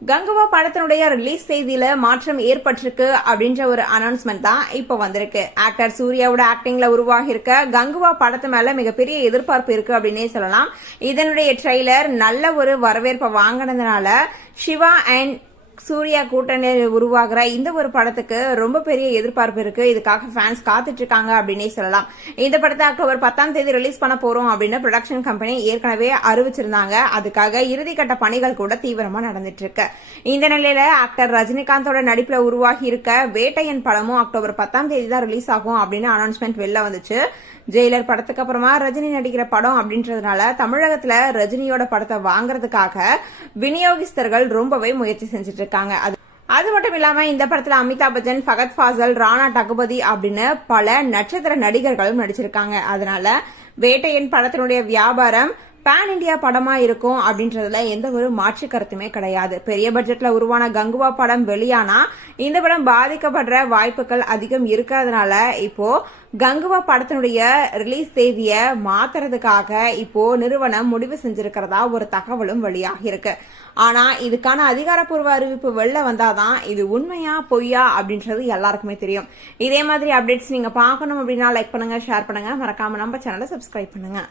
கங்குவா படத்தினுடைய ரிலீஸ் செய்தியில மாற்றம் ஏற்பட்டிருக்கு அப்படின்ற ஒரு அனௌன்ஸ்மெண்ட் தான் இப்போ வந்திருக்கு. ஆக்டர் சூர்யாவோட ஆக்டிங்ல உருவாகி இருக்க கங்குவா படத்து மேல மிகப்பெரிய எதிர்பார்ப்பு இருக்கு அப்படின்னே சொல்லலாம். இதனுடைய ட்ரெய்லர் நல்ல ஒரு வரவேற்பை வாங்கினதுனால சிவா அண்ட் சூர்யா கூட்டணி உருவாகிற இந்த ஒரு படத்துக்கு ரொம்ப பெரிய எதிர்பார்ப்பு இருக்கு. இதுக்காக ஃபேன்ஸ் காத்துட்டு இருக்காங்க அப்படின்னே சொல்லலாம். இந்த படத்தை அக்டோபர் பத்தாம் தேதி ரிலீஸ் பண்ண போறோம் அப்படின்னு ப்ரொடக்ஷன் கம்பெனி ஏற்கனவே அறிவிச்சிருந்தாங்க. அதுக்காக இறுதிக்கட்ட பணிகள் கூட தீவிரமா நடந்துட்டு இருக்கு இந்த நிலையில ஆக்டர் ரஜினிகாந்தோட நடிப்புல உருவாகி இருக்க வேட்டையன் படமும் அக்டோபர் பத்தாம் தேதி தான் ரிலீஸ் ஆகும் அப்படின்னு அனௌன்ஸ்மெண்ட் வெளில வந்துச்சு. ஜெயிலர் படத்துக்கு அப்புறமா ரஜினி நடிக்கிற படம் அப்படின்றதுனால தமிழகத்துல ரஜினியோட படத்தை வாங்குறதுக்காக விநியோகிஸ்தர்கள் ரொம்பவே முயற்சி செஞ்சுட்டு இருக்காங்க. அது அது மட்டும் இல்லாம இந்த படத்துல அமிதாப் பச்சன் ஃபகத் ஃபாசல் ராணா டகுபதி அப்படின்னு பல நட்சத்திர நடிகர்களும் நடிச்சிருக்காங்க. அதனால வேட்டையன் படத்தினுடைய வியாபாரம் பேன் இண்டியா படமா இருக்கும் அப்படின்றதுல எந்த ஒரு மாற்று கருத்துமே கிடையாது. பெரிய பட்ஜெட்ல உருவான கங்குவா படம் வெளியானா இந்த படம் பாதிக்கப்படுற வாய்ப்புகள் அதிகம் இருக்கிறதுனால இப்போ கங்குவா படத்தினுடைய ரிலீஸ் தேதியை மாத்துறதுக்காக இப்போ நிறுவனம் முடிவு செஞ்சிருக்கிறதா ஒரு தகவலும் வெளியாகி இருக்கு. ஆனா இதுக்கான அதிகாரப்பூர்வ அறிவிப்பு வெளில வந்தாதான் இது உண்மையா பொய்யா அப்படின்றது எல்லாருக்குமே தெரியும். இதே மாதிரி அப்டேட்ஸ் நீங்க பார்க்கணும் அப்படின்னா லைக் பண்ணுங்க ஷேர் பண்ணுங்க. மறக்காம நம்ம சேனலை சப்ஸ்கிரைப் பண்ணுங்க.